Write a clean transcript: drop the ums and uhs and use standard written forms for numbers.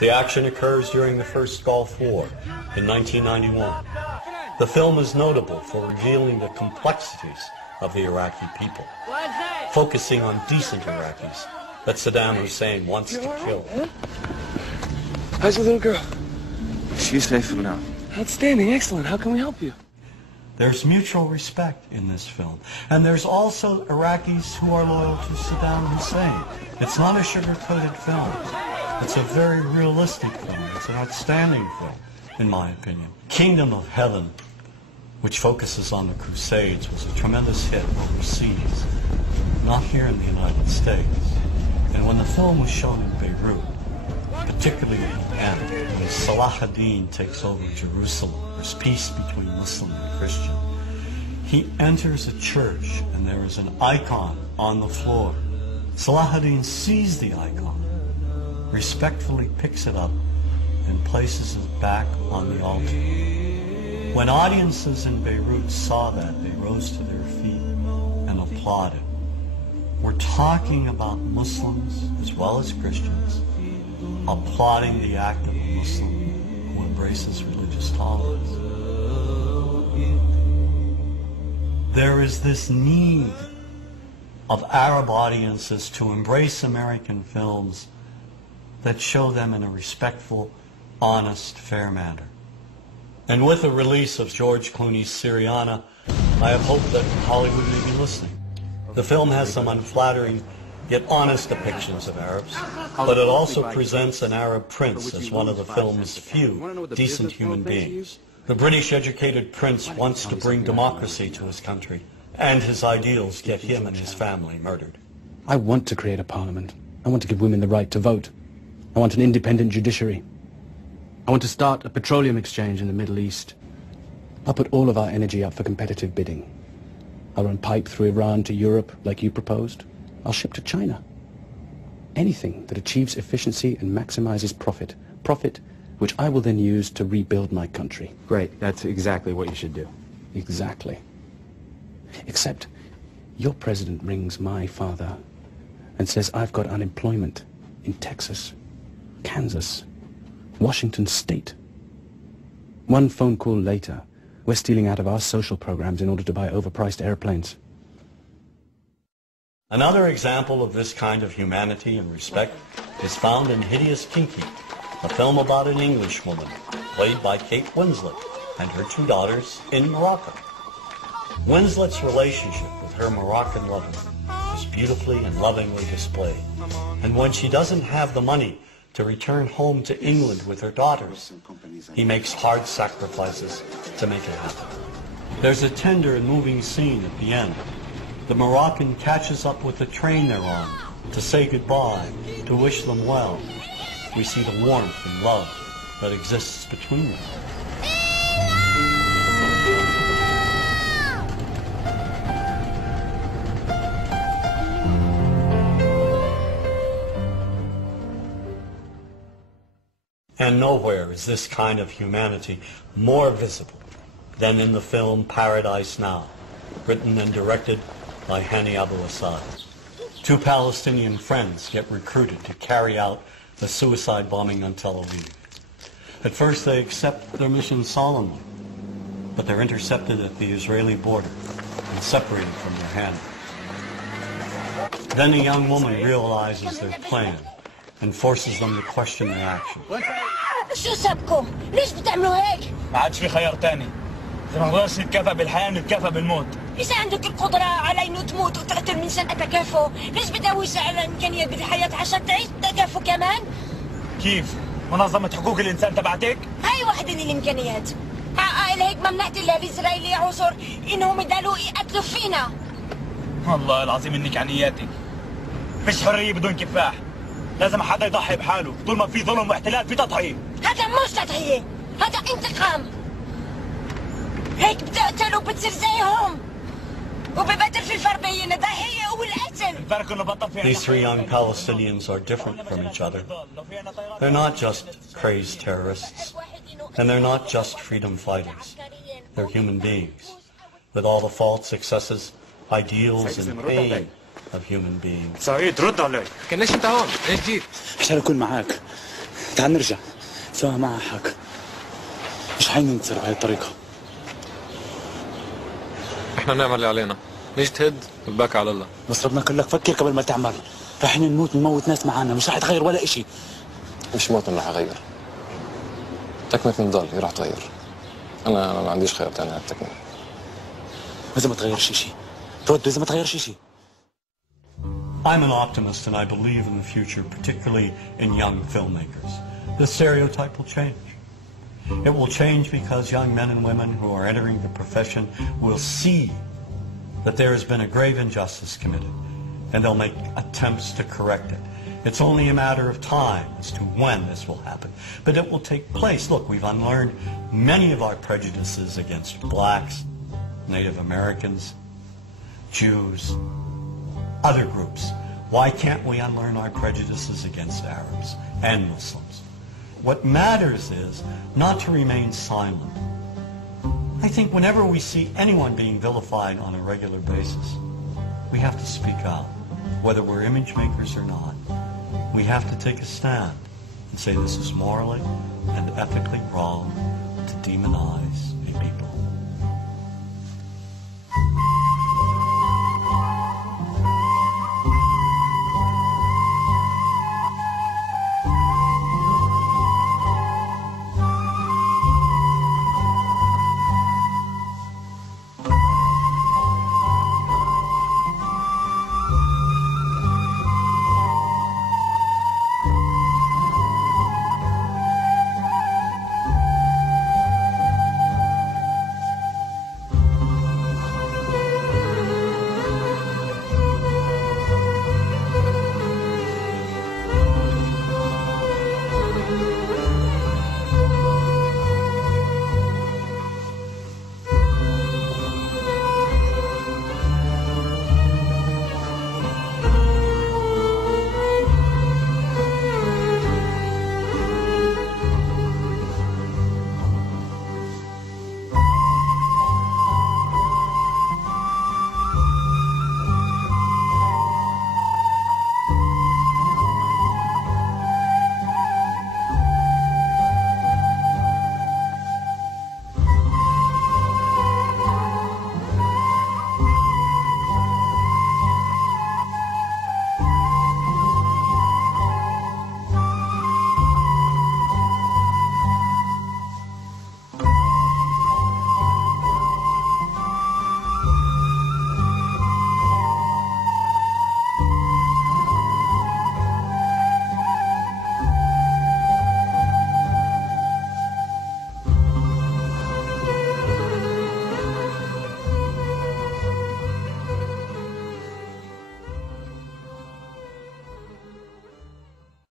The action occurs during the first Gulf War in 1991. The film is notable for revealing the complexities of the Iraqi people, focusing on decent Iraqis that Saddam Hussein wants to kill. How's your little girl? She's safe for now. Outstanding, excellent. How can we help you? There's mutual respect in this film. And there's also Iraqis who are loyal to Saddam Hussein. It's not a sugar-coated film. It's a very realistic film. It's an outstanding film, in my opinion. Kingdom of Heaven, which focuses on the Crusades, was a tremendous hit overseas, not here in the United States. And when the film was shown in Beirut, particularly at the end, when Salah ad-Din takes over Jerusalem, there's peace between Muslim and Christian. He enters a church and there is an icon on the floor. Salah ad-Din sees the icon, respectfully picks it up and places it back on the altar. When audiences in Beirut saw that, they rose to their feet and applauded. We're talking about Muslims as well as Christians applauding the act of a Muslim who embraces religious tolerance. There is this need of Arab audiences to embrace American films that show them in a respectful, honest, fair manner. And with the release of George Clooney's Syriana, I have hope that Hollywood may be listening. The film has some unflattering yet honest depictions of Arabs, but it also presents an Arab prince as one of the film's few decent human beings. The British-educated prince wants to bring democracy to his country, and his ideals get him and his family murdered. I want to create a parliament. I want to give women the right to vote. I want an independent judiciary. I want to start a petroleum exchange in the Middle East. I'll put all of our energy up for competitive bidding. I'll run pipe through Iran to Europe like you proposed. I'll ship to China. Anything that achieves efficiency and maximizes profit. Profit which I will then use to rebuild my country. Great, that's exactly what you should do. Exactly. Except your president rings my father and says I've got unemployment in Texas, Kansas, Washington State. One phone call later, we're stealing out of our social programs in order to buy overpriced airplanes. Another example of this kind of humanity and respect is found in Hideous Kinky, a film about an English woman, played by Kate Winslet, and her two daughters in Morocco. Winslet's relationship with her Moroccan lover is beautifully and lovingly displayed. And when she doesn't have the money to return home to England with her daughters, he makes hard sacrifices to make it happen. There's a tender and moving scene at the end. The Moroccan catches up with the train they're on to say goodbye, to wish them well. We see the warmth and love that exists between them. And nowhere is this kind of humanity more visible than in the film Paradise Now, written and directed by Hani Abu Assad. Two Palestinian friends get recruited to carry out the suicide bombing on Tel Aviv. At first they accept their mission solemnly, but they're intercepted at the Israeli border and separated from their hand. Then a young woman realizes their plan and forces them to question their actions. شو سبكم؟ ليش بتعملوا هيك؟ ما عادش في خيار تاني. إذا ما نقدرش نتكافئ بالحياة نتكافئ بالموت. إذا عندك القدرة على إنه تموت وتقتل من شان التكافؤ، ليش بتدوش على الإمكانية بالحياة عشان تعيش تكافؤ كمان؟ كيف؟ منظمة حقوق الإنسان تبعتك؟ هاي واحدة من الإمكانيات. عقائل هيك ممنعت الإسرائيلي عذر إنهم يدالوا يقتلوا فينا. والله العظيم إنك عنياتك. مش حرية بدون كفاح. لازم حدا يضحي بحاله، طول ما في ظلم واحتلال في تضحية. هذا مش تضحية، هذا انتقام. هيك بتقتل وبتصير زيهم. وببدل في الفرق بين الضحية والقتل. الفرق إنه بطل فيها. These three young Palestinians are different from each other. They're not just crazed terrorists, and they're not just freedom fighters. They're human beings, with all the faults, successes, ideals, and pain of human beings. سعيد رد علي. كناش انت هون، ايش جيت؟ عشان اكون معاك. تعال نرجع سوا معها حق. مش حننتصر بهي الطريقة. احنا بنعمل اللي علينا، نجتهد والباقي على الله. بس ربنا قال لك فكر قبل ما تعمل. رح نموت نموت ناس معانا، مش رح يتغير ولا إشي. مش موطن رح اغير. تكمة نضال هي رح تغير. انا ما عنديش خيار تاني على التكمية. إذا ما تغيرش إشي. تود إذا ما تغيرش إشي. I'm an optimist and I believe in the future, particularly in young filmmakers. The stereotype will change. It will change because young men and women who are entering the profession will see that there has been a grave injustice committed, and they'll make attempts to correct it. It's only a matter of time as to when this will happen, but it will take place. Look, we've unlearned many of our prejudices against blacks, Native Americans, Jews, other groups. Why can't we unlearn our prejudices against Arabs and Muslims? What matters is not to remain silent. I think whenever we see anyone being vilified on a regular basis, we have to speak out, whether we're image makers or not. We have to take a stand and say this is morally and ethically wrong to demonize